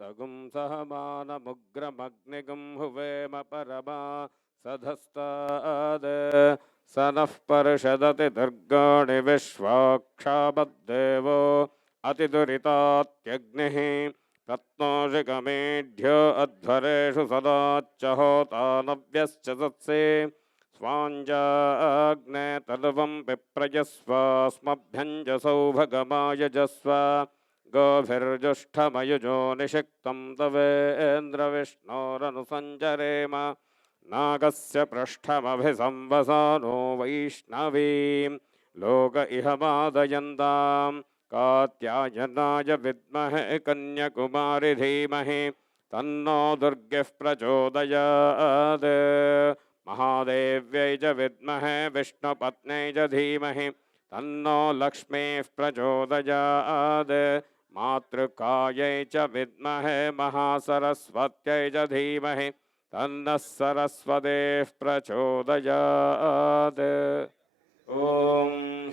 तगुं सहमानमुग्रमग्निगुं हुवेम परमा सधस्ताद् स नः पर्षदति दुर्गाणि विश्वाक्षामद्देवो अतिदुरितात्यग्निः रत्नोषिकमेढ्य अध्वरेषु सदाच्च होतानव्यश्च सत्से स्वाञ्जाग्ने तल्वं विप्रजस्वास्मभ्यञ्जसौ भगमायजस्व गोभिर्जुष्ठमयुजो निषिक्तं तवेन्द्रविष्णोरनुसञ्चरेम नागस्य पृष्ठमभिसंवसानो वैष्णवीं लोक इह मादयन्तां कात्यायनाय विद्महे कन्याकुमारि धीमहि तन्नो दुर्गिः प्रचोदयात् महादेव्यै च विद्महे विष्णुपत्न्यै च धीमहि तन्नो लक्ष्मीः प्रचोदयात् मातृकायै च विद्महे महासरस्वत्यै च धीमहि तन्नः सरस्वतीः प्रचोदयात्। ॐ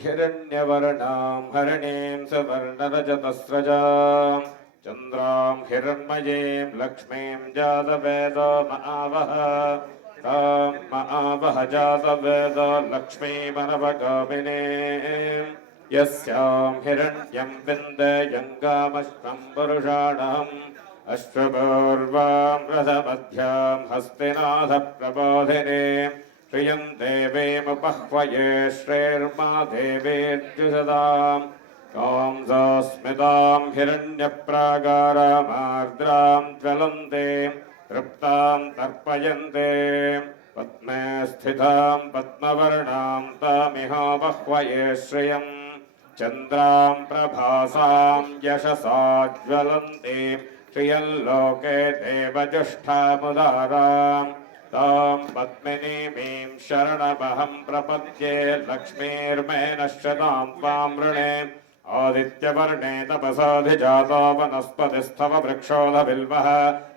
हिरण्यवर्णां हरिणीं सुवर्णरजतस्रजां चन्द्रां हिरण्मयीं लक्ष्मीं जातवेदो महावः तां महावः जातवेदो लक्ष्मीमनवगामिनीं यस्यां हिरण्यं विन्देयङ्गामश्वं पुरुषाणाम् अश्वपूर्वां रथमध्यां हस्तिनाथप्रबोधिनीं श्रियं देवीमुपह्वये श्रेर्मा देवीर्जुषदां कां स्मितां हिरण्यप्रागारामार्द्रां ज्वलन्तीं तृप्तां तर्पयन्ते पद्मे स्थितां पद्मवर्णां तामिहोपह्वये श्रियं चन्द्रां प्रभासां यशसा ज्वलन्तीं श्रियल्लोके देवजुष्ठामुदारां तां पद्मिनीमीं शरणमहं प्रपद्ये लक्ष्मीर्मे नश्यतां त्वां वृणे आदित्यवर्णे तपसाधिजातो वनस्पतिस्थव वृक्षोऽधबिल्वः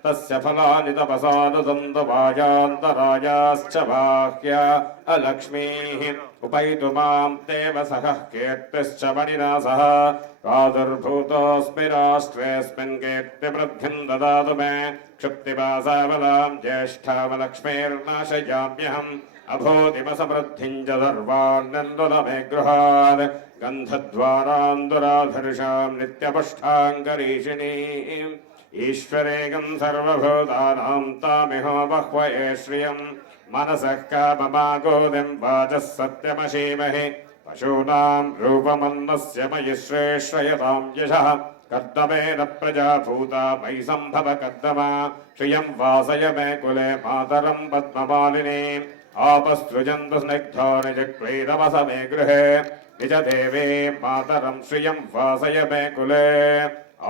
तस्य फलानि तपसादुदन्तवायान्तरायाश्च बाह्या अलक्ष्मीः उपैतु मां देवसखः कीर्तिश्च मणिना सह प्रादुर्भूतोऽस्मि राष्ट्रेऽस्मिन् कीर्तिवृद्धिं ददातु मे क्षुप्तिपासाबलां ज्येष्ठामलक्ष्मीर्नाशयाम्यहम् अभूतिमसमृद्धिं च सर्वान्नन्दुलमे गृहात् गन्धद्वारान्दुराधर्षां नित्यपुष्टाङ्गरीषिणीम् ईश्वरेगं सर्वभूतानां तामिहोपह्वये श्रियं मनसः काममागोदिं वाचः सत्यमशीमहि पशूनां रूपमन्नस्य मयि श्रेष्ठयतां यशः कर्दमेन प्रजाभूता मयि सम्भव कर्दमा श्रियं वासय मे कुले मातरं पद्ममालिनीम् आपसृजन्तु स्निग्धो निजक्रीडवस मे गृहे निजदेवीं मातरं श्रियं वासय मे कुले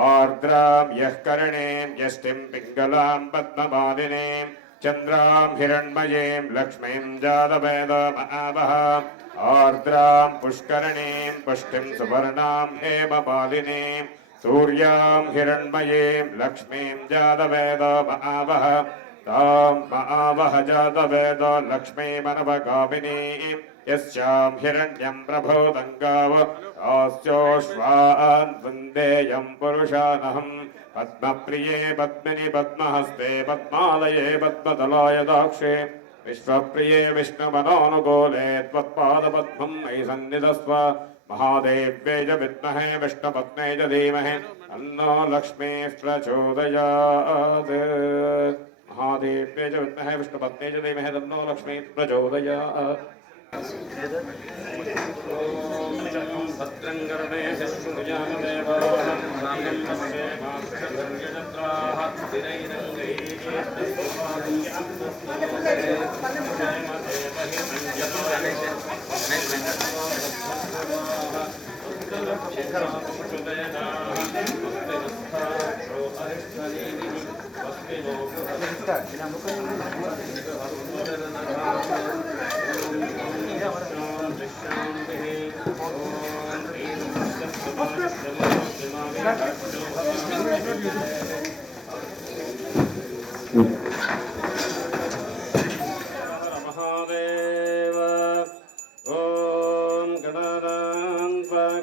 आर्द्रां यः करणीं यष्टिं पिङ्गलां पद्ममालिनीं चन्द्रां हिरण्मयीं लक्ष्मीं जातवेदो महावः आर्द्रां पुष्करणीं पुष्टिं सुवर्णां हेममालिनीं सूर्यां हिरण्मयीं लक्ष्मीं जातवेदो महावः तां महावः जातवेदो लक्ष्मीमनवगामिनीं यस्यां हिरण्यं प्रभूतं गावो आस्योश्वान् वन्देयं पुरुषानहं पद्मप्रिये पद्मिनि पद्महस्ते पद्मालये पद्मदलाय दाक्षे विश्वप्रिये विष्णुमनोनुकूले त्वत्पादपद्मं मयि सन्निधस्व महादेव्यै च विद्महे विष्णुपत्न्यै च धीमहि तन्नो लक्ष्मीः प्रचोदयात् महादेव्यै च विद्महे विष्णुपत्न्यै च धीमहि तन्नो लक्ष्मीः प्रचोदयात् भद्रं कर्णे शत्रुजामदेवाः साम्यं वन्दे मातृभर्यजत्राः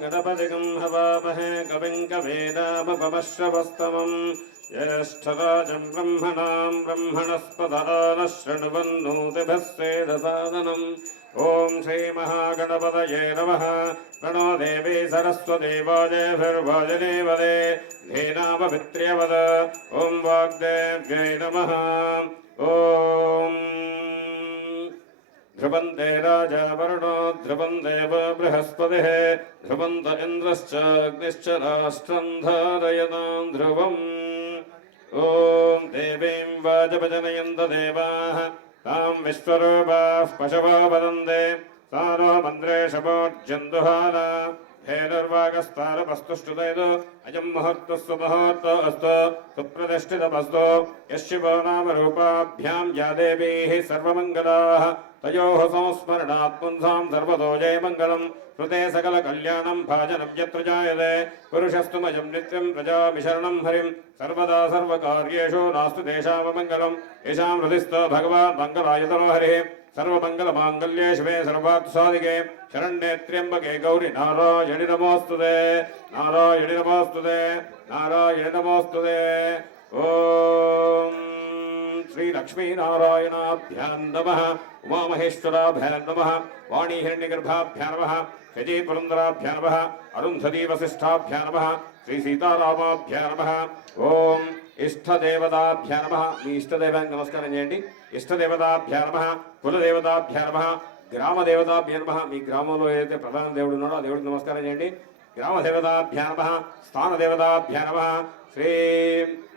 गणपतिगं हवामहे कविं कवीनामुपमश्रवस्तमं ज्येष्ठराजं ब्रह्मणां ब्रह्मणस्पदानः शृण्वन्नोतिभिः सेदसादनम् ॐ श्रीमहागणपतये नमः। प्रणो देवी सरस्वती वाजेभिर्वाजिनीवदे धेनामभित्र्यवद। ॐ वाग्देव्यै नमः। ॐ ध्रुवन्ते राजा वरुणो ध्रुवं देव बृहस्पतिः ध्रुवन्त इन्द्रश्च अग्निश्च राष्ट्रं धारयतां ध्रुवम्। ॐ देवीं वाजपजनयन्त देवाः तां विश्वरूपाः पशवो वदन्ते सा नो मन्द्रे शपोर्जन्तुहाना धेनुर्वागस्तारपस्तुष्टुतैतु अयं मुहूर्तः सुमुहूर्तो अस्तु सुप्रतिष्ठितमस्तु यशिवो नाम रूपाभ्यां या देवीः सर्वमङ्गलाः तयोः संस्मरणात् पुंसां सर्वतो जयमङ्गलम् श्रुते सकलकल्याणं भाजनं यत्र जायते पुरुषस्तुमयं नित्यं प्रजामिशरणं हरिं सर्वदा सर्वकार्येषु नास्तु तेषाममङ्गलम् येषां हृदिस्थो भगवान् मङ्गलायतनो हरिः सर्वमङ्गलमाङ्गल्ये शिवे सर्वार्थसाधिके शरण्ये त्र्यम्बके गौरि नारायणि नमोऽस्तुते नारायणि नमोऽस्तुते नारायणि नमोऽस्तुते। ॐ श्री लक्ष्मीनारायणाभ्यां नमः। उमामहेश्वराभ्यां नमः। वाणीहिरण्यगर्भाभ्यां नमः। शचीपुरन्दराभ्यां नमः। अरुन्धती वसिष्ठाभ्यां नमः। श्री सीतारामाभ्यां नमः। ओम इष्टदेवताभ्यां नमः। మీ ఇష్టదైవానికి నమస్కారం చేయండి। ఇష్టదేవతాభ్యాం నమః। కులదేవతాభ్యాం నమః। గ్రామదేవతాభ్యాం నమః। మీ గ్రామంలో ఏదైతే ప్రధాన దేవుడు ఉన్నాడో ఆ దేవుడికి నమస్కారం చేయండి। గ్రామదేవతాభ్యాం నమః। స్థానదేవతాభ్యాం నమః। श्री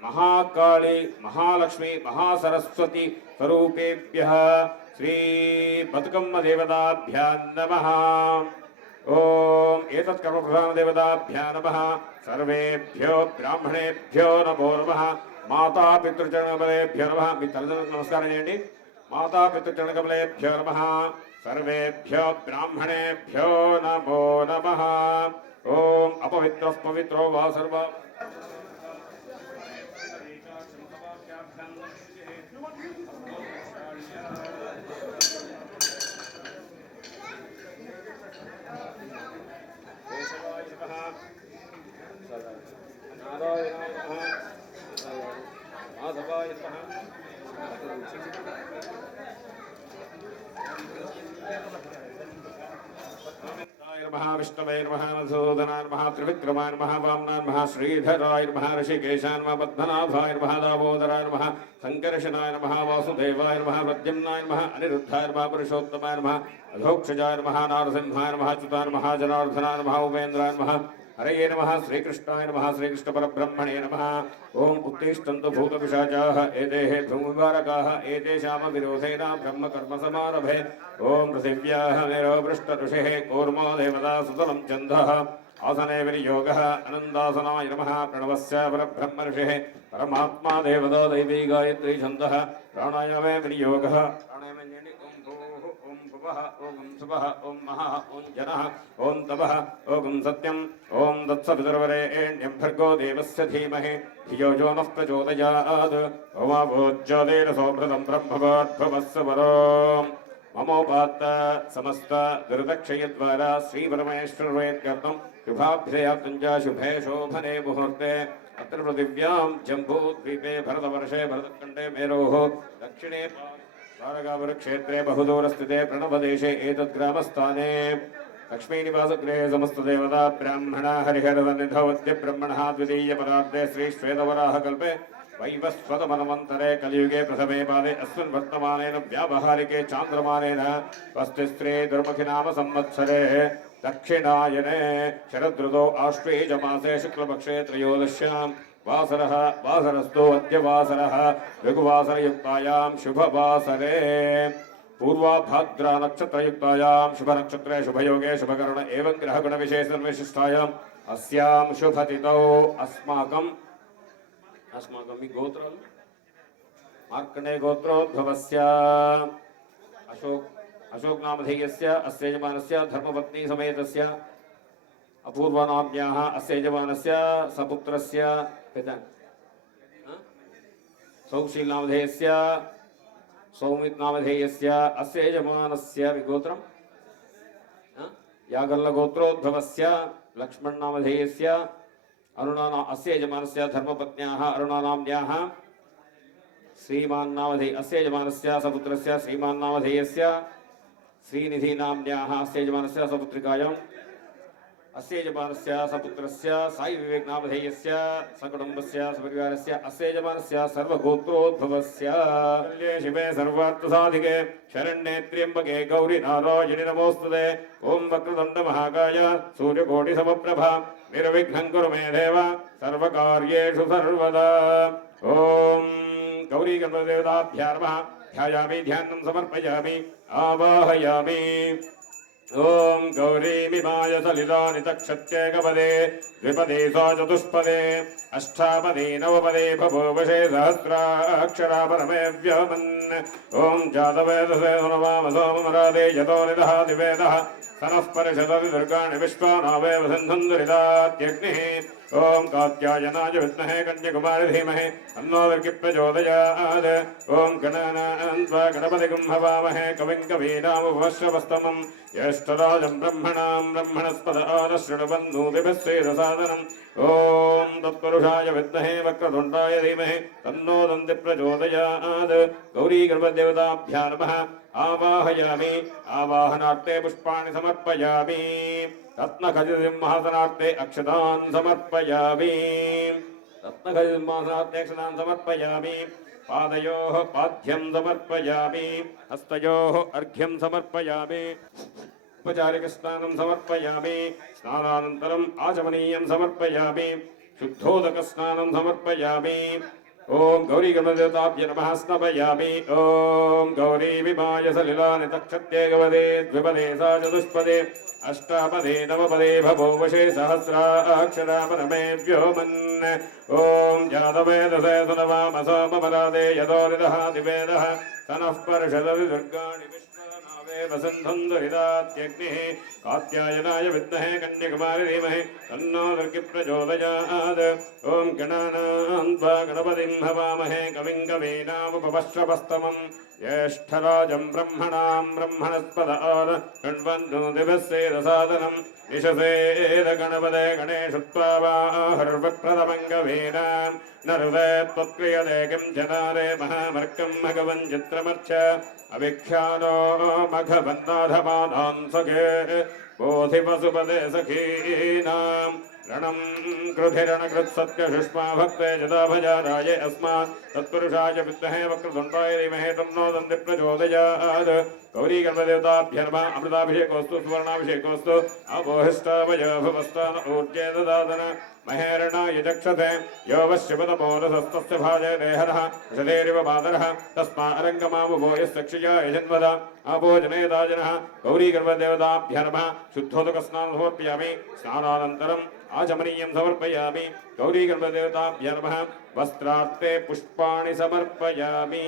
महाकाली महालक्ष्मी महासरस्वती स्वरूपेभ्यः श्री बतुकम्म देवताभ्यां नमः। ओम एतत् कर्मप्रधान देवताभ्यां नमः। सर्वेभ्यो ब्राह्मणेभ्यो नमो नमः। माता पितृचरणकमलेभ्यो नमः। మీ తల్లిదండ్రులకు నమస్కారం చేయండి। माता पितृचरणकमलेभ्यो नमः। सर्वेभ्यो ब्राह्मणेभ्यो नमो नमः। ओम अपवित्रः पवित्रो वा सर्व विष्णवे नमः। मधुसूदनाय नमः। त्रिविक्रमाय नमः। वामनाय नमः। श्रीधराय नमः। ऋषिकेशाय नमः। पद्मनाभाय नमः। दामोदराय नमः। संकर्षणाय नमः। वासुदेवाय नमः। प्रद्युम्नाय नमः। अनिरुद्धाय नमः। पुरुषोत्तमाय नमः। अधोक्षजाय नमः। नारसिंहाय नमः। अच्युताय नमः। जनार्दनाय नमः। उपेन्द्राय नमः। हरये नमः। श्रीकृष्णाय नमः। श्रीकृष्णपरब्रह्मणे नमः। ओम उत्तिष्ठन्तु भूतपिशाचाः एतेः धूमविवारकाः एतेषां विरोधेन ब्रह्मकर्मसमारभे। ओम पृथिव्याः निरोपृष्ठऋषेः कूर्मो देवता सुतलं छन्दः आसने विनियोगः अनन्दासनाय नमः। प्रणवस्य परब्रह्म ऋषिः परमात्मा देवता दैवी गायत्री छन्दः प्राणायामे विनियोगः ओम सुभः ओम महः ओम जनः ओम तपः ओम सत्यम् ओम तत्सवितुर्वरेण्यं भर्गो देवस्य धीमहि धियो यो नः प्रचोदयात्। ओमावोज्योतेन सोमृतं ब्रह्मवाद्भवस्य वरो ममोपात्त समस्त दुर्दक्षयद्वारा श्रीपरमेश्वरवेद्यर्थं शुभाभ्ययात्तञ्च शुभे शोभने मुहूर्ते अत्र पृथिव्यां जम्बूद्वीपे भरतवर्षे भरतखण्डे मेरोः दक्षिणे द्वारकापुरक्षेत्रे बहुदूरस्थिते प्रणवदेशे एतद्ग्रामस्थाने लक्ष्मीनिवासगृहे समस्तदेवता ब्राह्मणा हरिहरसन्निधौ ब्रह्मणः द्वितीयपरार्धे श्रीश्वेतवराहकल्पे वैवस्वतमनवन्तरे कलियुगे प्रथमे पादे अस्मिन् वर्तमानेन व्यावहारिके चान्द्रमानेन स्वस्तिस्त्रे दुर्मुखिनाम संवत्सरे दक्षिणायने शरदृतौ आश्वेजमासे शुक्लपक्षे त्रयोदश्यां वासरः वासरस्तु अद्य वासरः ऋगुवासरयुक्तायां शुभवासरे पूर्वाभाद्रा नक्षत्रयुक्तायां शुभनक्षत्रे शुभयोगे शुभकर्ण एवं ग्रहगुणविशेषविशिष्टायाम् अस्यां शुभतिथौ अस्माकं మీ గోత్రాలు మార్కండే గోత్రోద్భవస్య అశోక్ నామధేయస్య అస్య యజమానస్య ధర్మపత్ని సమేతస్య అపూర్వనామ్యాః అస్య యజమానస్య సపుత్రస్య సౌశీల్ నామధేయస్య సౌమిత్ నామధేయస్య అస్య యజమానస్య మీ గోత్రం యాగల్ల గోత్రోద్భవస్య లక్ష్మణ్ నామధేయస్య अरुणाना अस्य यजमानस्य धर्मपत्न्याः अरुणानाम्न्याः श्रीमान्नामधेय अस्य यजमानस्य सपुत्रस्य श्रीमान्नामधेयस्य श्रीनिधिनाम्न्याः अस्य यजमानस्य सपुत्रिकायाम् अस्य यजमानस्य सपुत्रस्य साई विवेक नामधेयस्य सकुटुम्बस्य सपरिवारस्य अस्य यजमानस्य सर्वगोत्रोद्भवस्य शिवे सर्वार्थसाधिके शरण्ये त्र्यम्बके गौरी नारायणि नमोस्तुते ओम वक्रतुण्ड महाकाय सूर्यकोटिसमप्रभा निर्विघ्नं कुरु मे देव सर्वकार्येषु सर्वदा ओम गौरी गणपतिदेवताभ्यां नमः ध्यायामि ध्यानं समर्पयामि आवाहयामि ओम गौरीमिमाय सलिलानि तक्षत्येकपदे द्विपदे सा चतुष्पदे अष्टापदे नवपदे बभूवशे सहस्राक्षरा परमे व्योमन् ओम जातवेदसे सुनवाम सोममरादे यतो निदः दिवेदः सनः परिषदति दुर्गाणि विश्वानावेव सिन्धुं दुरितात्यग्निः ओम कात्यायनाय विद्महे कन्याकुमारी धीमहि तन्नो दुर्गी प्रचोदयात् ओम गणानान्त्वा गणपतिं हवामहे कविं कवीनामुपश्रवस्तमं ज्येष्ठराजं ब्रह्मणस्पद आनशृण्वन्नोतिभिस्सेदसादनम् ओम तत्पुरुषाय विद्महे वक्रतुण्डाय धीमहि तन्नो दन्ति प्रचोदयात् गौरी गणपतिदेवताभ्यां नमः आवाहयामि आवाहनार्थे पुष्पाणि समर्पयामि रत्नखचितसिंहासनार्थे अक्षतान् समर्पयामि रत्नखचितसिंहासनार्थे अक्षतान् समर्पयामि पादयोः पाद्यं समर्पयामि हस्तयोः अर्घ्यं समर्पयामि उपचारिकस्नानं समर्पयामि स्नानानन्तरम् आचमनीयं समर्पयामि शुद्धोदकस्नानं समर्पयामि ओम गौरी गणपतिदेवताभ्य नमः स्नपयामि ओम गौरी विमाय सलिलानि तक्षत्येकपदे द्विपदे सा चतुष्पदे अष्टापदे नवपदे बभूवशे सहस्राक्षरा परमे व्योमन् ओम जातवेदसे सुनवाम सोममरादे यतो निदः दिवेदः सनः पर्षदति दुर्गाणि विश्वानावेव सिन्धुं दुरितात्यग्निः कात्यायनाय विद्महे कन्याकुमारी धीमहि तन्नो दुर्गी प्रचोदयात् ओम गणानान्त्वा गणपतिं हवामहे कविं कवीनामुपश्रवस्तमं ज्येष्ठराजं ब्रह्मणस्पद आनशृण्वन्नोतिभिस्सेदसादनं निशसेद गणपते गणेशत्वावाहर्वप्रथमं कवीनां न हृदे त्वत्क्रियते किं जनारे महामर्कं भगवन् चित्रमर्च अभिख्यानो मघवन्नाथमानां सखे बोधिवसुपदे सखीनां रणं कृधिरणकृत्सत्यशुष्मा भक्ते जदाभजाराय अस्मात् तत्पुरुषाय विद्महे वक्रतुण्डाय धीमहि तन्नो दन्ति प्रचोदयात् गौरी गणपतिदेवताभ्यः नमः अमृताभिषेकोऽस्तु सुवर्णाभिषेकोऽस्तु अभोहिष्टावयोभवस्तान ऊर्जे ददातन महेरणाय चक्षते यो वश्यपदमोरसस्तस्य भाजे देहरः वृषधेरिव मातरः तस्मा अरङ्गमावुभो यस्सक्षयाय जन्मदा आभोजनेदाजनः गौरी गणपतिदेवताभ्यः नमः शुद्धोदकस्नानं समर्पयामि स्नानानन्तरम् आचमनीयं समर्पयामि गौरी गणपतिदेवताभ्यः नमः वस्त्रार्थे पुष्पाणि समर्पयामि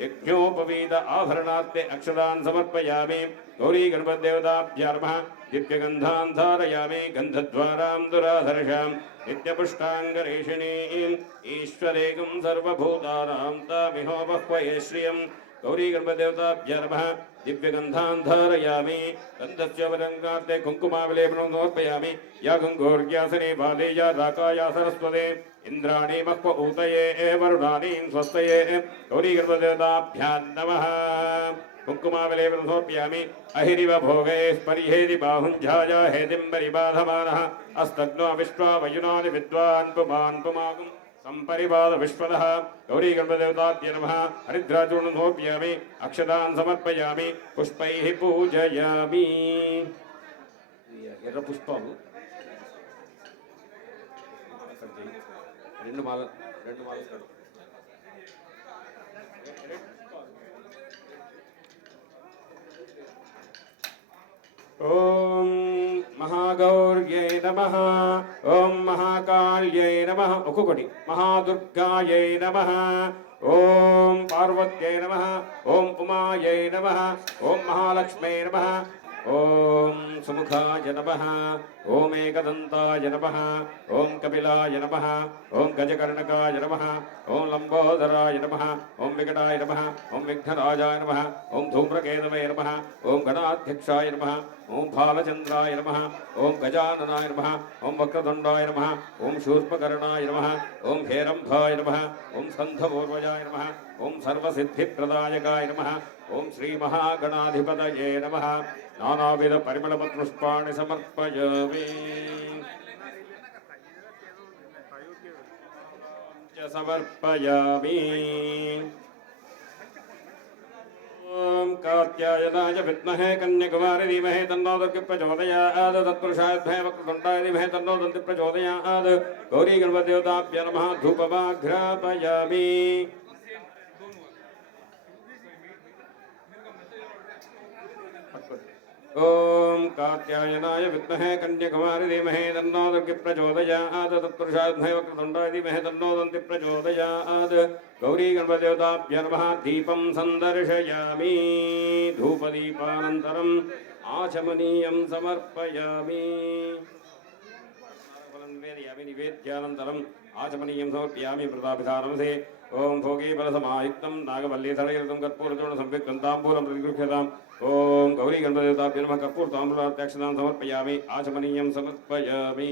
यज्ञोपवीत आभरणार्थे अक्षतान् समर्पयामि गौरी गणपतिदेवताभ्यः नमः दिव्यगन्धान् धारयामि गन्धद्वारां दुराधर्षां नित्यपुष्टाङ्गरेषिणीं ईश्वरेगं सर्वभूतानां तामिहोपह्वये श्रियं गौरी गणपतिदेवताभ्यः नमः दिव्यगन्धान् धारयामि गन्धस्य वरङ्गार्थे कुङ्कुमाविलेपनं समर्पयामि या गङ्गोर्ग्यासने बाले या राकाया सरस्वते इंद्राणी मह्व ऊतये वरुणानीं स्वस्तये गौरी गणपतिदेवताभ्यां नमः कुङ्कुमाविलेपनं समर्पयामि अहिरिव भोगे स्परिहेदि बाहुञ्झाया हेदिम्बरिबाधमानः अस्तग्नो विश्वा वयुनानि विद्वान् पुमान् पुमागुं संपरिवाद विश्वदः गौरी गणपतिदेवताभ्यः नमः हरिद्राचूर्णं समर्पयामि अक्षतान् समर्पयामि पुष्पैः पूजयामि ఎర్ర పుష్పాలు రెండు మాల ఓం మహాగౌర్యై నమః ఓం మహాకాళ్యై నమః ఒక్కొక్కటి మహాదుర్గాయై నమః ఓం పార్వత్యై నమః ఓం ఉమాయై నమః ఓం మహాలక్ష్మై నమః ओम सुमुखाय नमः ओम एकदन्ताय नमः ओम कपिलाय नमः ओम गजकर्णकाय नमः ओम लंबोदराय नमः ओम विकटाय नमः ओम विघ्नराजाय नमः ओम धूम्रकेतवे नमः ओम गणाध्यक्षाय नमः ओं भालचंद्राय नमः ओं गजाननाय नमः ओं वक्रतुंडाय नमः ओं शूर्पकर्णाय नमः ओं हेरंभाय नमः ओं स्कंधपूर्वजाय नमः ओं सर्वसिद्धिप्रदायकाय नमः ओं श्री महागणाधिपतये नमः नानाविध परिमलपत्पुष्पाणि समर्पयामि समर्पयामि ओम कात्यायनाय विद्महे कन्याकुमारी धीमहि तन्नो दुर्गे प्रचोदयात् तत्पुरुषाय विद्महे वक्रतुण्डाय धीमहि तन्नो दन्ति प्रचोदयात् गौरी गणपतिदेवताभ्यो नमः धूपमाघ्रापयामि ओम कात्यायनाय विद्महे कन्याकुमारी धीमहि तन्नो दुर्गे प्रचोदयात् तत्पुरुषाय विद्महे वक्रतुण्डाय धीमहि तन्नो दन्ति प्रचोदयात् गौरी गणपतिदेवताभ्यो नमः दीपं संदर्शयामि धूपदीपानन्तरम् आचमनीयं समर्पयामि निवेद्यानन्तरम् आचमनीयं समर्पयामि प्रतापिधानमसे ओं भोगे बलसमायुक्तं नागवल्लीधरयुतं कर्पूरचूर्णसंयुक्तं ताम्बूलं प्रतिगृह्यताम् ओं गौरी गणपतिदेवताभ्यो नमः कर्पूरताम्बूलात्यक्षतां समर्पयामि आचमनीयं समर्पयामि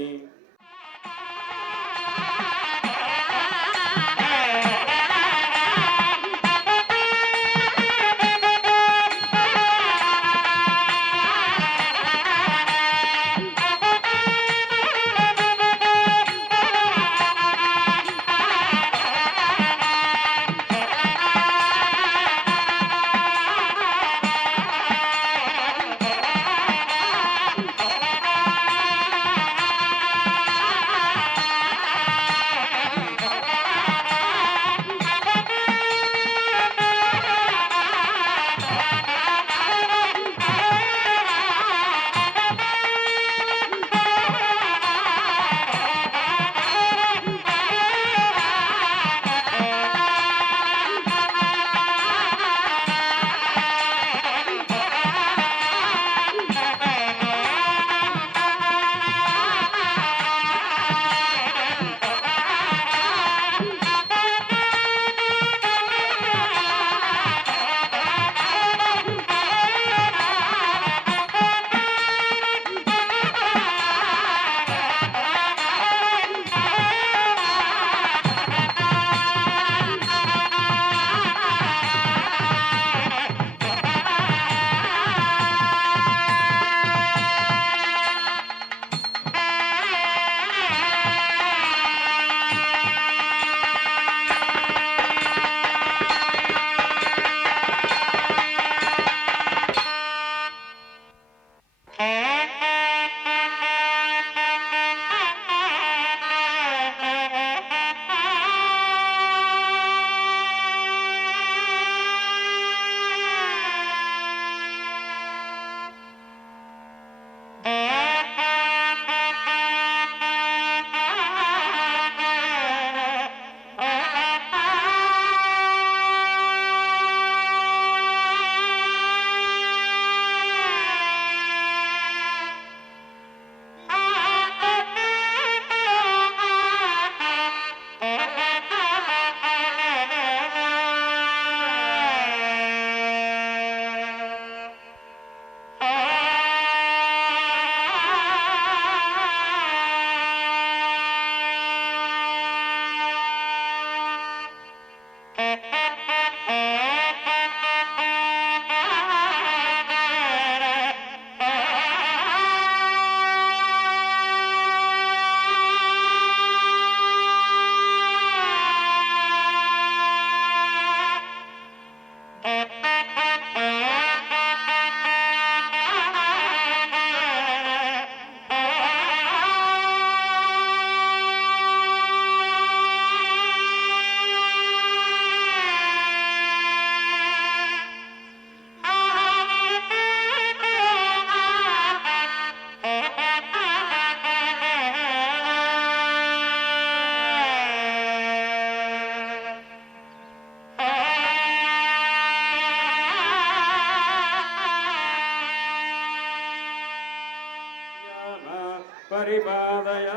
परिपादय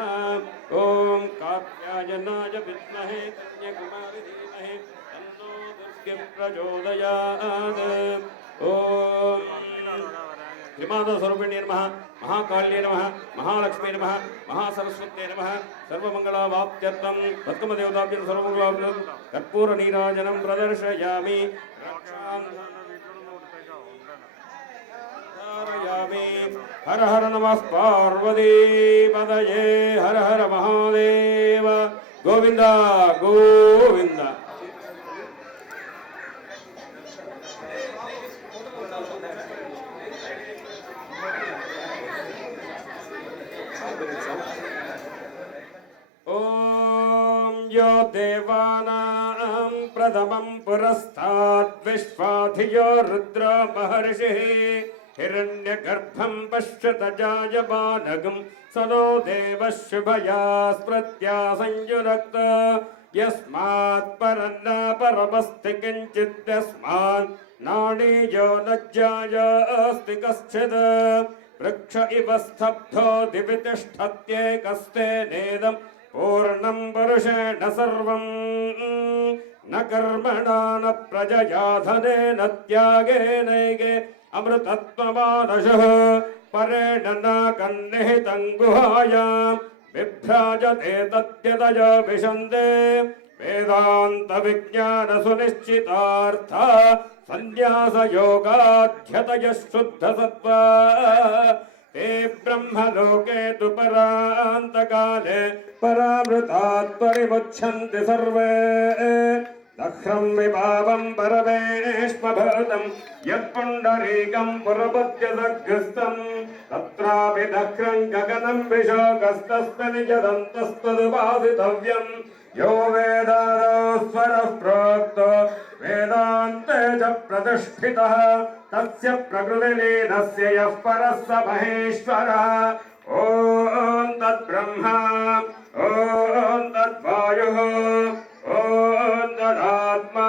ओम कात्यायनाय विद्महे कन्याकुमारी धीमहि तन्नो दुर्गे प्रचोदयात् ओम त्रिमादस्वरूपिण्ये नमः महाकाल्ये नमः महालक्ष्मी नमः महासरस्वत्यै नमः सर्वमङ्गलावाप्त्यर्थं बद्कमदेवताभ्यं सर्वमङ्गलावाप्त्यर्थं कर्पूरनीराजनं प्रदर्शयामि हर हर नमः पार्वती पदये हर हर महादेव गोविंद गोविंद ओम यो देवानां प्रथमं पुरस्तात् विश्वाधियो रुद्र महर्षिः हिरण्यगर्भं पश्यत जायमानगं सनो देवः शुभया स्मृत्या संयुनक्त यस्मात् परन्न परमस्ति किञ्चित् यस्मात् नाणीयो न ज्यायास्ति कश्चित् वृक्ष इव स्तब्धो दिवि तिष्ठत्येकस्तेनेदं पूर्णं पुरुषेण सर्वं न कर्मणा न प्रजया धनेन त्यागेनैके अमृतत्वमानशः परेण न कन्निहितं गुहायां बिभ्राजते तद्यतयो विशन्ते वेदान्तविज्ञानसुनिश्चितार्था सन्न्यासयोगाध्यतयः शुद्धसत्त्वा ते ब्रह्मलोके तु परान्तकाले परामृतात् परिमुच्यन्ति सर्वे दह्रं विभावं परमेष्मभरतं यत्पुण्डरीकं पुरपत्यदग्रस्तं तत्रापि दह्रं गगनं विशोकस्तस्मिन् यदन्तस्तदुपासितव्यं यो वेदादौ स्वरः प्रोक्तो वेदान्ते च प्रतिष्ठितः तस्य प्रकृतिलीनस्य यः परः स महेश्वरः ॐ तद्ब्रह्मा ॐ तद्वायुः ॐ तदात्मा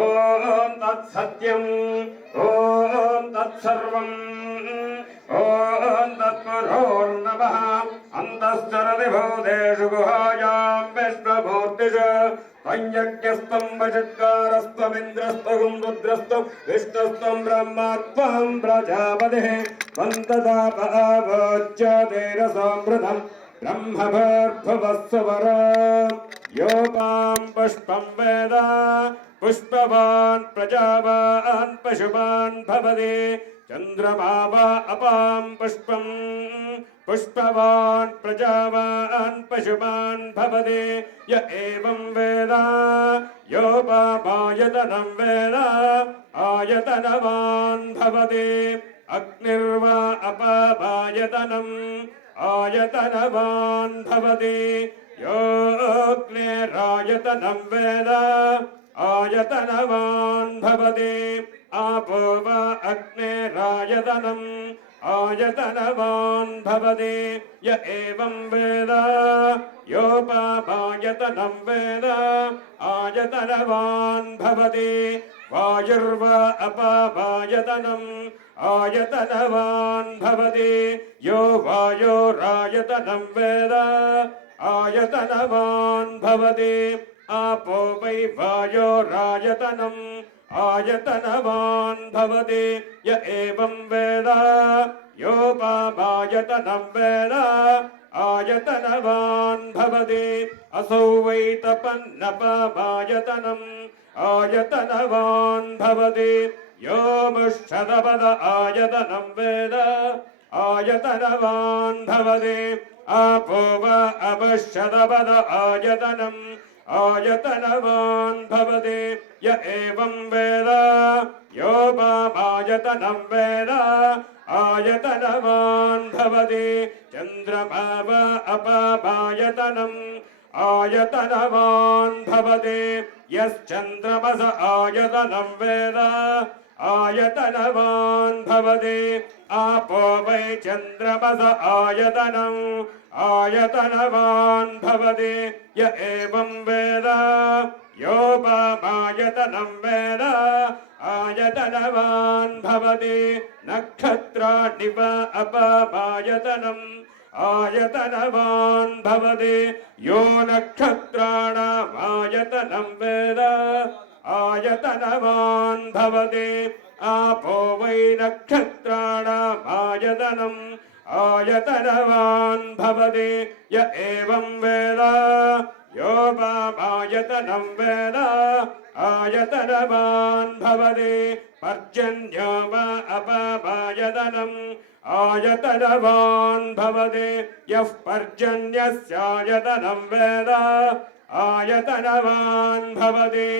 ॐ तत्सत्यं ॐ तत्सर्वं ॐ तत्पुरोर्नमः अन्तश्चरति भूतेषु गुहायां विष्णुमूर्तिषु संयज्ञस्तं वषट्कारस्त्वमिन्द्रस्त्वं रुद्रस्त्वं विष्णुस्त्वं ब्रह्मात्वं प्रजापतिः त्वन्तदापवोच्यतेरसामृतं ब्रह्मभर्भुवस्सुवरा योपां पुष्पं वेद पुष्पवान् प्रजावान् पशुवान् भवति चन्द्रमा वा अपां पुष्पं पुष्पवान् प्रजावान् पशुमान् भवति य एवं वेद योपामायतनं वेद आयतनवान् भवति अग्निर्वा अपामायतनम् आयतनवान् भवति योऽग्निरायतनं वेद आयतनवान् भवति आपो वा अग्निरायतनम् आयतनवान् भवति य एवं वेद योपामायतनं वेद आयतनवान् भवति वायुर्वा अपामायतनम् आयतनवान् भवति यो वायोरायतनं वेद आयतनवान् भवति आपो वै वायोरायतनम् आयतनवान् भवति य एवं वेद योपामायतनं वेद आयतनवान् भवति असौ वै तपन्नपामायतनम् आयतनवान् भवति यो मुष्ठदपद आयतनं वेद आयतनवान् भवति आपो वा अमुष्ठदपद आयतनम् आयतनवान् भवति य एवं वेद योपामायतनं वेद आयतनवान् भवति चन्द्रमा वा अपामायतनम् आयतनवान् भवति यश्चन्द्रमस आयतनं वेद आयतनवान् भवति आपो वै चन्द्रमस आयतनम् आयतनवान् भवति य एवं वेद योपामायतनं वेद आयतनवान् भवति नक्षत्राणि वा अपामायतनम् आयतनवान् भवति यो नक्षत्राणामायतनं वेद आयतनवान् भवति आपो वै नक्षत्राणाम् आयतनम् आयतनवान् भवति य एवं वेद योपामायतनं वेद आयतनवान् भवति पर्जन्यो वा अपामायतनम् आयतनवान् भवति यः पर्जन्यस्यायतनं वेद आयतनवान् भवति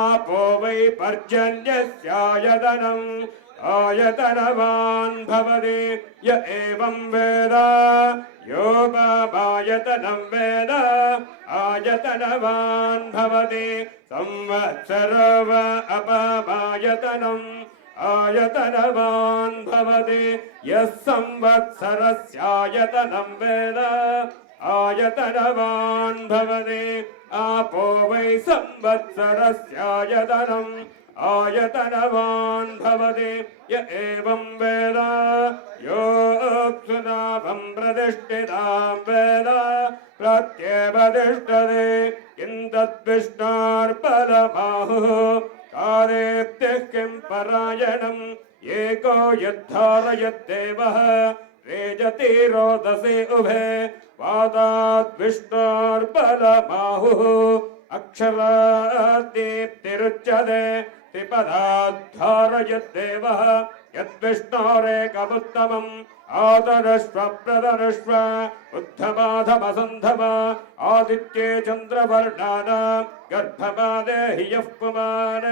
आपो वै पर्जन्यस्यायतनम् आयतनवान् भवति य एवं वेद योपामायतनं वेद आयतनवान् भवति संवत्सरो वा अपामायतनम् आयतनवान् भवति यः संवत्सरस्यायतनं वेद आयतनवान् भवति आपो वै संवत्सरस्यायतनम् आयतनवान् भवति य एवं वेद योऽप्सुनाभं प्रतिष्ठितां वेद प्रत्येवतिष्ठते किं तद्विष्णोर्परमाहुः कालेप्यः किं परायणम् एको यद्धारयद्देवः रेजति रोदसे उभे पादात् विष्णोर्परमाहुः अक्षराद्दीप्तिरुच्यते त्रिपदाद्धारयद्देवः यद्विष्णोरेकमुत्तमम् आदरश्व प्रदरश्व उद्धमाधमसन्धम आदित्ये चन्द्रवर्णानां गर्भमादे हि यः पुमान्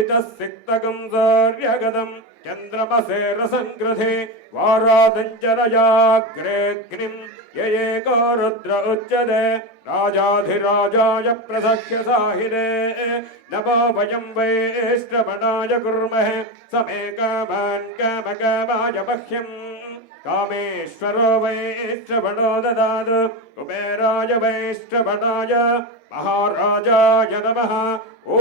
इतः सिक्तकं सौर्यगदम् चन्द्रमसे रसङ्ग्रथे वारादञ्जनयाग्रेऽग्निम् ययेको रुद्र उच्यते राजाधिराजाय प्रसख्य साहिरे नमो वयं वै श्रवणाय कुर्महे समे कामान् कामकामाय मह्यम् कामेश्वरो वै श्रवणो ददातु कुबेराय वै श्रवणाय महाराजाय नमः ॐ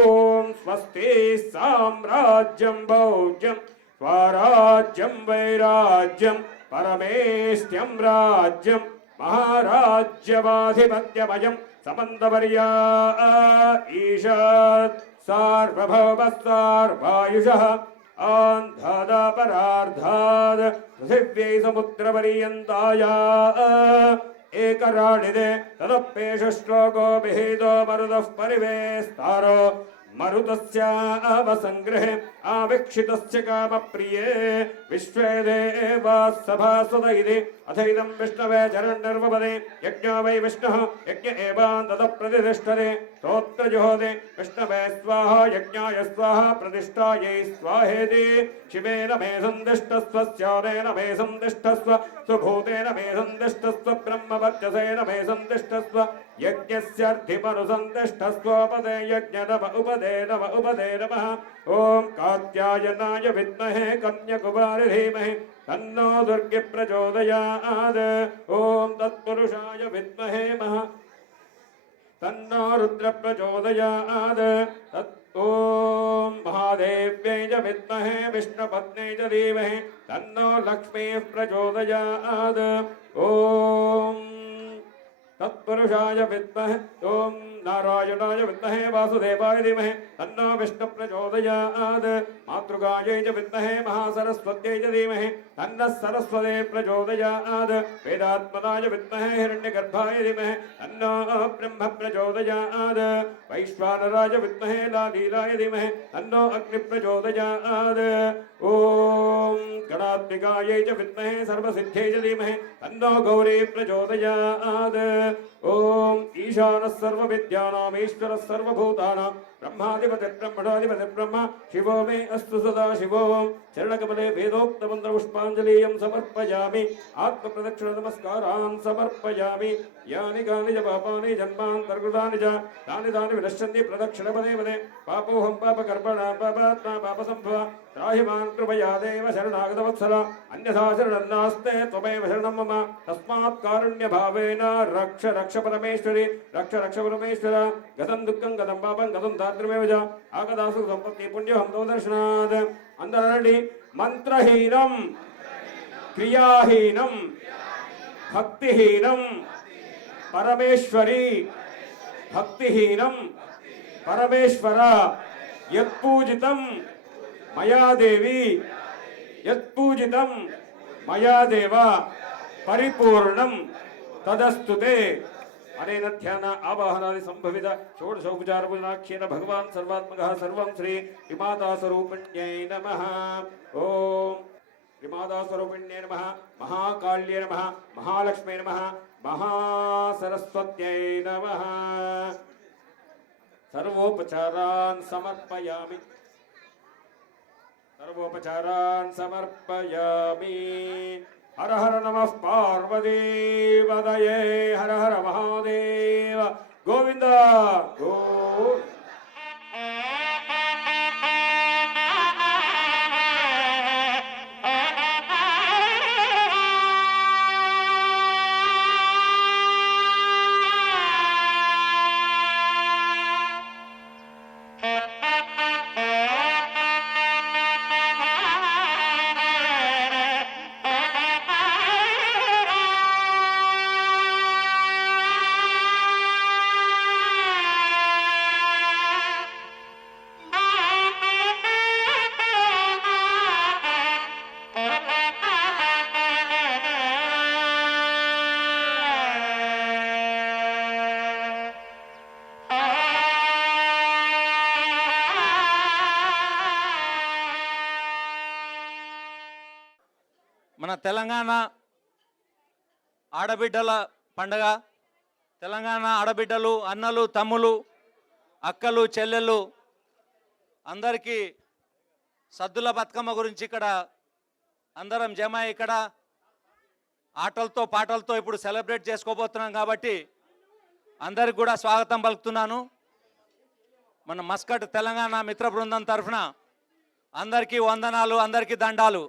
स्वस्ति साम्राज्यं भोज्यं स्वराज्यं वैराज्यं परमेष्ट्यं राज्यं महाराज्यवाधिपत्यमयं समन्तवर्या ईशात् सार्वभौमः सार्वायुषः आन्धादापरार्धाद् पृथिव्यै समुद्रपर्यन्ताया एकराणिदे तदप्येष श्लोको विहितो मरुतः परिवेस्तारो मरुतस्यावसङ्ग्रहे आवीक्षितस्य कामप्रिये विश्वे देवाः सभासद इति अथैदं विष्णवे चरन्निर्वपदे यज्ञो वै विष्णुः यज्ञ एवान्ततः प्रतिष्ठते स्तोत्रजुहोति विष्णवे स्वाहा यज्ञाय स्वाहा प्रतिष्ठायै स्वाहेति शिवेन मे सन्दिष्टस्व स्यादेन मे सन्दिष्टस्व सुभूतेन मे सन्दिष्टस्व ब्रह्मवर्चसेन मे सन्दिष्टस्व यज्ञस्यार्थिमनुसन्दिष्टस्वोपदे यज्ञ नम उपदे नमः ॐ कात्यायनाय विद्महे कन्याकुमारी धीमहि तन्नो दुर्गे प्रचोदयात् ॐ तत्पुरुषाय विद्महे तन्नो रुद्र प्रचोदयात् ॐ महादेव्यै च विद्महे विष्णुपत्न्यै च धीमहि तन्नो लक्ष्मीः प्रचोदयात् ॐ तत्पुरुषाय विद्महे ॐ नारायणाय विद्महे वासुदेवाय धीमहि तन्नो विष्णु प्रचोदयात् मातृकायै च विद्महे महासरस्वत्यै च धीमहि तन्नः सरस्वती प्रचोदयात् वेदात्मनाय विद्महे हिरण्यगर्भाय धीमहि तन्नो ब्रह्म प्रचोदयात् वैश्वानराय विद्महे लालीलाय धीमहि तन्नो अग्नि प्रचोदयात् ॐ गणात्मिकायै च विद्महे सर्वसिद्ध्यै च धीमहि तन्नो गौरी प्रचोदयात् ॐ ईशानः सर्वविद्यानाम् ईश्वरः सर्वभूतानां ब्रह्माधिपतिर्ब्रह्मणाधिपतिर्ब्रह्म शिवो मे अस्तु सदा शिवो चरणकमले वेदोक्तमन्त्रपुष्पाञ्जलिं समर्पयामि आत्मप्रदक्षिणनमस्कारान् समर्पयामि यानि कानि च पापानि जन्मान्तर्कृतानि च तानि तानि विनश्यन्ति प्रदक्षिणपदे पदे पापोऽहं पापकर्मणां पापात्मा पापसम्भव त्राहि मां कृपया देव शरणागतवत्सल अन्यथा शरणं नास्ते त्वमेव शरणं मम तस्मात् कारुण्यभावेन रक्ष रक्ष परमेश्वरि रक्ष रक्ष परमेश्वर गतं दुःखं गतं पापं गतं दारिद्र्यमेव च आगदासु सम्पत्ति पुण्यहं तव दर्शनात् अंदरनडि मंत्रहीनं क्रियाहीनं भक्तिहीनं परमेश्वरी भक्तिहीनं परमेश्वर यत्पूजितं मया देवी यत्पूजितं మయా దేవ పరిపూర్ణం తదస్తుతే అనేన ధ్యాన ఆవాహనాది సంభవిత షోడశోపచార పూజనాఖ్యేన భగవాన్ సర్వాత్మకః సర్వం శ్రీ శ్రీమాతాస్వరూపిణ్యై నమః. ఓం శ్రీమాతాస్వరూపిణ్యై నమః, మహాకాళ్యై నమః, మహాలక్ష్మీ నమః, మహాసరస్వత్యై నమః. సర్వోపచారాన్ సమర్పయామి, సర్వోపచారాన్ సమర్పయామి. హర హర నమః పార్వతీపతయే, హర హర మహాదేవ. గోవింద గోవింద. మన తెలంగాణ ఆడబిడ్డల పండగ. తెలంగాణ ఆడబిడ్డలు, అన్నలు, తమ్ములు, అక్కలు, చెల్లెళ్ళు అందరికీ సద్దుల బతుకమ్మ గురించి ఇక్కడ అందరం జమ ఇక్కడ ఆటలతో పాటలతో ఇప్పుడు సెలబ్రేట్ చేసుకోబోతున్నాం కాబట్టి అందరికి కూడా స్వాగతం పలుకుతున్నాను. మన మస్కట్ తెలంగాణ మిత్ర బృందం తరఫున అందరికీ వందనాలు, అందరికీ దండాలు.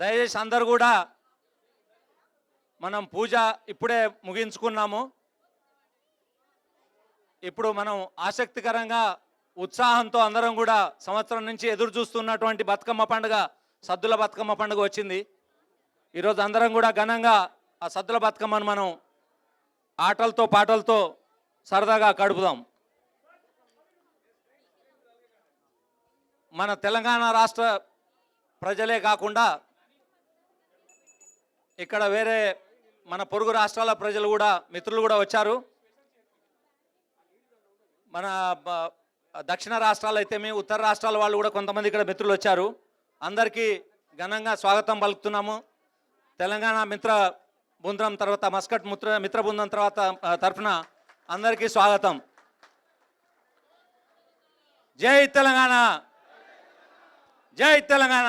దయచేసి అందరు కూడా మనం పూజ ఇప్పుడే ముగించుకున్నాము. ఇప్పుడు మనం ఆసక్తికరంగా ఉత్సాహంతో అందరం కూడా సంవత్సరం నుంచి ఎదురు చూస్తున్నటువంటి బతుకమ్మ పండుగ, సద్దుల బతుకమ్మ పండుగ వచ్చింది. ఈరోజు అందరం కూడా ఘనంగా ఆ సద్దుల బతుకమ్మను మనం ఆటలతో పాటలతో సరదాగా గడుపుదాం. మన తెలంగాణ రాష్ట్ర ప్రజలే కాకుండా ఇక్కడ వేరే మన పొరుగు రాష్ట్రాల ప్రజలు కూడా, మిత్రులు కూడా వచ్చారు. మన దక్షిణ రాష్ట్రాలు అయితే ఉత్తర రాష్ట్రాల వాళ్ళు కూడా కొంతమంది ఇక్కడ మిత్రులు వచ్చారు. అందరికీ ఘనంగా స్వాగతం పలుకుతున్నాము. తెలంగాణ మిత్ర బృందం తర్వాత మస్కట్ మిత్ర బృందం తర్వాత తరఫున అందరికీ స్వాగతం. జై తెలంగాణ, జై తెలంగాణ.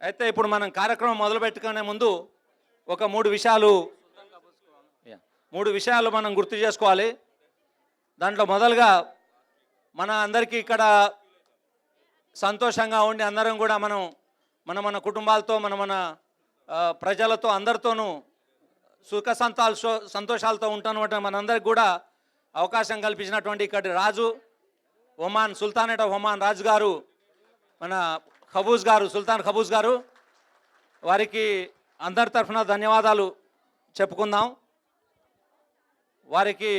అయితే ఇప్పుడు మనం కార్యక్రమం మొదలుపెట్టుకునే ముందు ఒక మూడు విషయాలు మనం గుర్తు చేసుకోవాలి. దాంట్లో మొదలుగా మన అందరికీ ఇక్కడ సంతోషంగా ఉండి అందరం కూడా మన కుటుంబాలతో మన ప్రజలతో అందరితోనూ సుఖ సంతోషాలతో ఉంటానమాట మనందరికి కూడా అవకాశం కల్పించినటువంటి ఇక్కడి రాజు ఒమాన్ సుల్తానేట్ ఆఫ్ ఒమాన్ రాజు గారు, మన ఖబూజ్ గారు, సుల్తాన్ ఖబూజ్ గారు, వారికి అందరి తరఫున ధన్యవాదాలు చెప్పుకుందాం. వారికి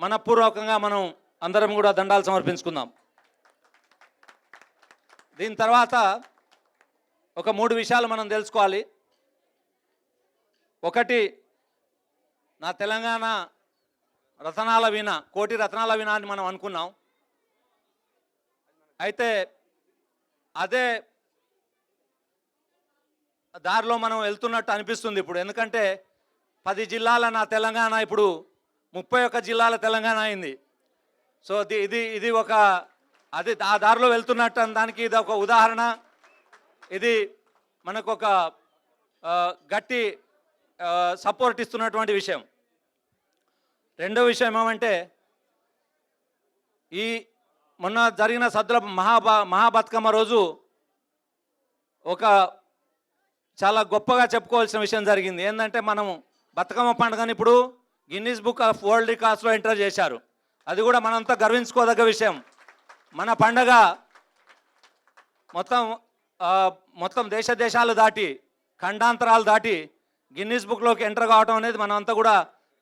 మనపూర్వకంగా మనం అందరం కూడా దండాలు సమర్పించుకుందాం. దీని తర్వాత ఒక మూడు విషయాలు మనం తెలుసుకోవాలి. ఒకటి, నా తెలంగాణ రతనాల వీణ, కోటి రతనాల వీణ అని మనం అనుకున్నాం. అయితే అదే దారిలో మనం వెళ్తున్నట్టు అనిపిస్తుంది ఇప్పుడు. ఎందుకంటే 10 జిల్లాల నా తెలంగాణ ఇప్పుడు 31 జిల్లాల తెలంగాణ అయింది. సో ఇది ఒక అది ఆ దారిలో వెళ్తున్నట్టు దానికి ఇది ఒక ఉదాహరణ. ఇది మనకు ఒక గట్టి సపోర్ట్ ఇస్తున్నటువంటి విషయం. రెండో విషయం ఏమంటే, ఈ మొన్న జరిగిన సద్దుల మహాబతుకమ్మ రోజు ఒక చాలా గొప్పగా చెప్పుకోవాల్సిన విషయం జరిగింది. ఏంటంటే, మనము బతుకమ్మ పండుగని ఇప్పుడు గిన్నీస్ బుక్ ఆఫ్ వరల్డ్ రికార్డ్స్లో ఎంటర్ చేశారు. అది కూడా మనంతా గర్వించుకోదగ్గ విషయం. మన పండగ మొత్తం దేశాలు దాటి, ఖండాంతరాలు దాటి గిన్నీస్ బుక్లోకి ఎంటర్ కావడం అనేది మనం అంతా కూడా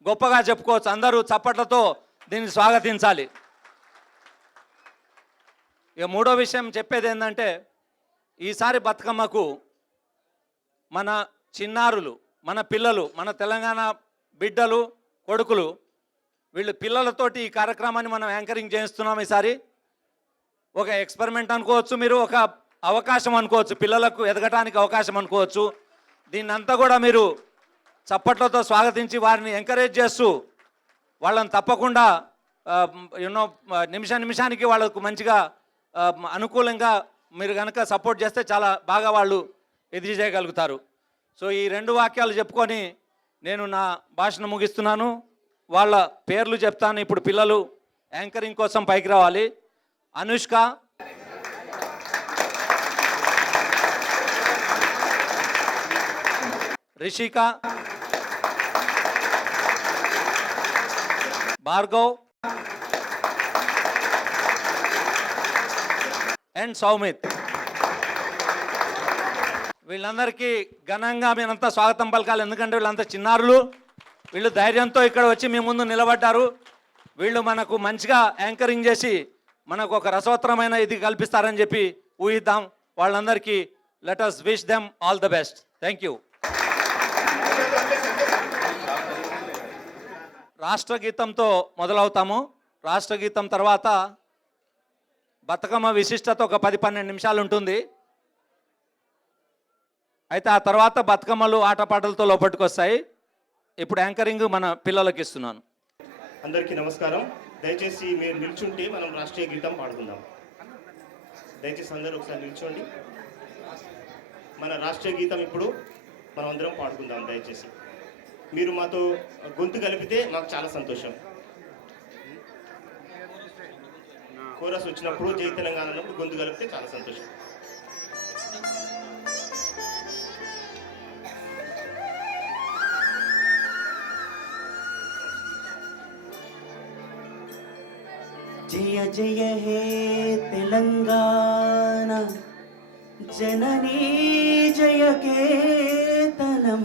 గొప్పగా చెప్పుకోవచ్చు. అందరూ చప్పట్లతో దీన్ని స్వాగతించాలి. ఇక మూడో విషయం చెప్పేది ఏంటంటే, ఈసారి బతుకమ్మకు మన చిన్నారులు, మన పిల్లలు, మన తెలంగాణ బిడ్డలు, కొడుకులు, వీళ్ళు పిల్లలతోటి ఈ కార్యక్రమాన్ని మనం యాంకరింగ్ చేస్తున్నాం. ఈసారి ఒక ఎక్స్పెరిమెంట్ అనుకోవచ్చు, మీరు ఒక అవకాశం అనుకోవచ్చు, పిల్లలకు ఎదగటానికి అవకాశం అనుకోవచ్చు. దీన్నంతా కూడా మీరు చప్పట్లతో స్వాగతించి వారిని ఎంకరేజ్ చేస్తూ వాళ్ళని తప్పకుండా ఎన్నో నిమిషానికి వాళ్ళకు మంచిగా అనుకూలంగా మీరు కనుక సపోర్ట్ చేస్తే చాలా బాగా వాళ్ళు ఎదిరి చేయగలుగుతారు. సో ఈ 2 వాక్యాలు చెప్పుకొని నేను నా భాషను ముగిస్తున్నాను. వాళ్ళ పేర్లు చెప్తాను. ఇప్పుడు పిల్లలు యాంకరింగ్ కోసం పైకి రావాలి. అనుష్క, రిషిక, భార్గవ్ అండ్ సౌమిత్. వీళ్ళందరికీ ఘనంగా మీరంతా స్వాగతం పలకాలి. ఎందుకంటే వీళ్ళంతా చిన్నారులు, వీళ్ళు ధైర్యంతో ఇక్కడ వచ్చి మీ ముందు నిలబడ్డారు. వీళ్ళు మనకు మంచిగా యాంకరింగ్ చేసి మనకు ఒక రసవత్తరమైన ఇది కల్పిస్తారని చెప్పి ఊహిద్దాం. వాళ్ళందరికీ let us wish them all the best. Thank you. రాష్ట్రగీతంతో మొదలవుతాము. రాష్ట్రగీతం తర్వాత బతుకమ్మ విశిష్టత ఒక 10-12 నిమిషాలు ఉంటుంది. అయితే ఆ తర్వాత బతుకమ్మలు ఆటపాటలతో లోపలికి వస్తాయి. ఇప్పుడు యాంకరింగ్ మన పిల్లలకి ఇస్తున్నాను. అందరికీ నమస్కారం. దయచేసి మీరు నిల్చుంటే మనం రాష్ట్రీయ గీతం పాడుకుందాం. దయచేసి అందరూ ఒకసారి నిల్చోండి. మన రాష్ట్రీయ గీతం ఇప్పుడు మనం అందరం పాడుకుందాం. దయచేసి మీరు మాతో గొంతు కలిపితే మాకు చాలా సంతోషం. కోరస్ వచ్చినప్పుడు, జై తెలంగాణ అన్నప్పుడు గొంతు కలిపితే చాలా సంతోషం. జయ జయ హే తెలంగాణ జననీ జయ కేతనం,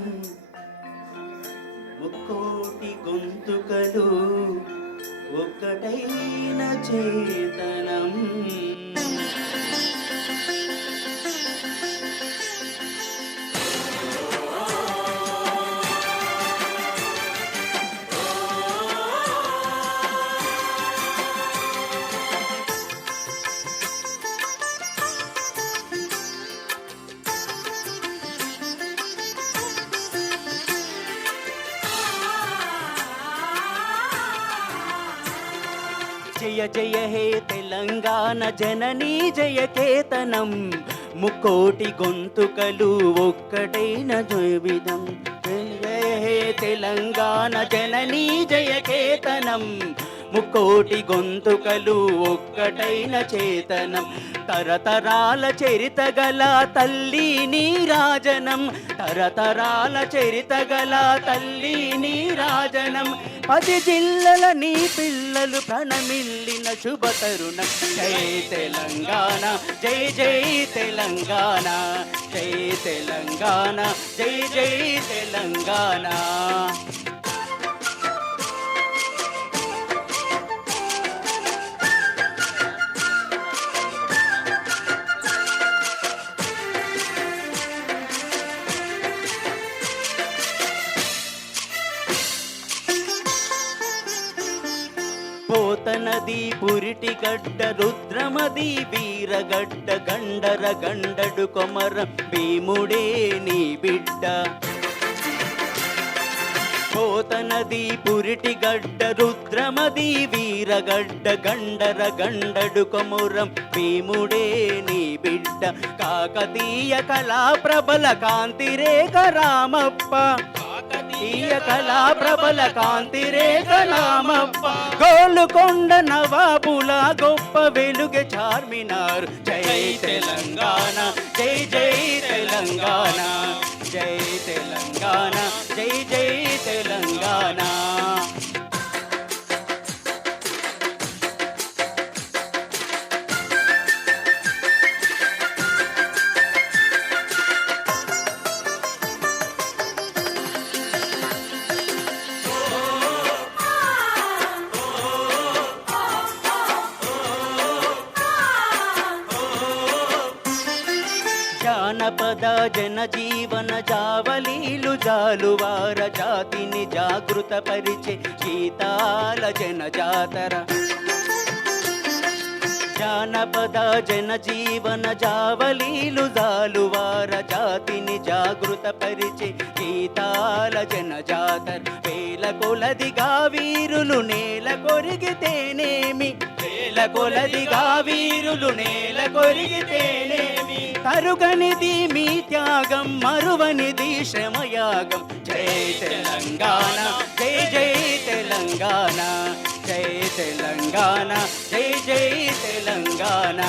ముక్కోటి గొంతుకలు ఒక్కటైన చేతనం. జయ జయ హే తెలంగాణ జననీ జయ కేతనం, ముక్కోటి గొంతుకలు ఒక్కటైన జయవిధం. జయ హే తెలంగాణ జననీ జయ కేతనం, ముక్కోటి గొంతుకలు ఒక్కటైన చేతనం. తరతరాల చరిత గల తల్లి నీరాజనం, తరతరాల చరిత గల తల్లి నీరాజనం. 10 జిల్లల నీ పిల్లలు ప్రణమిల్లిన శుభ తరుణం. జై తెలంగాణ, జై జై తెలంగాణ, జై తెలంగాణ, జై జై తెలంగాణ. పోతనది పురిటి గడ్డ, రుద్రమది వీరగడ్డ, గండర గండడు కొమర భీముడే నీ బిడ్డ. పోతనది పురిటి గడ్డ, రుద్రమది వీరగడ్డ, గండర గండడు కొమురం భీముడే నీ బిడ్డ. కాకతీయ కళా ప్రబల కాంతిరేఖ రామప్ప, కాకతీయ కళా ప్రబల కాంతిరేఖ రామప్ప. గోలుకొండ నవాబుల గొప్ప వెలుగె చార్మినార్. జై తెలంగాణ, జై జై తెలంగాణ, జై తెలంగాణ, జై జై తెలంగాణ. జానపద జానపద జనజీవన జావలీలు జాలువార జాతిని జాగృత పరిచే గీతాల జనజాతర జానపద జనజీవన జావలీలు జాలువార జాతిని జాగృత పరిచే గీతాల జనజాతర వేల కొలదిగా వీరులు నేల కొరిగితేనేమి వేల కొలదిగా వీరులు నేల కొరిగితేనేమి తరుగనిది మీ త్యాగం మరువనిది శ్రమయాగం జై తెలంగాణ జై జై తెలంగాణ జై తెలంగాణ జై జై తెలంగాణ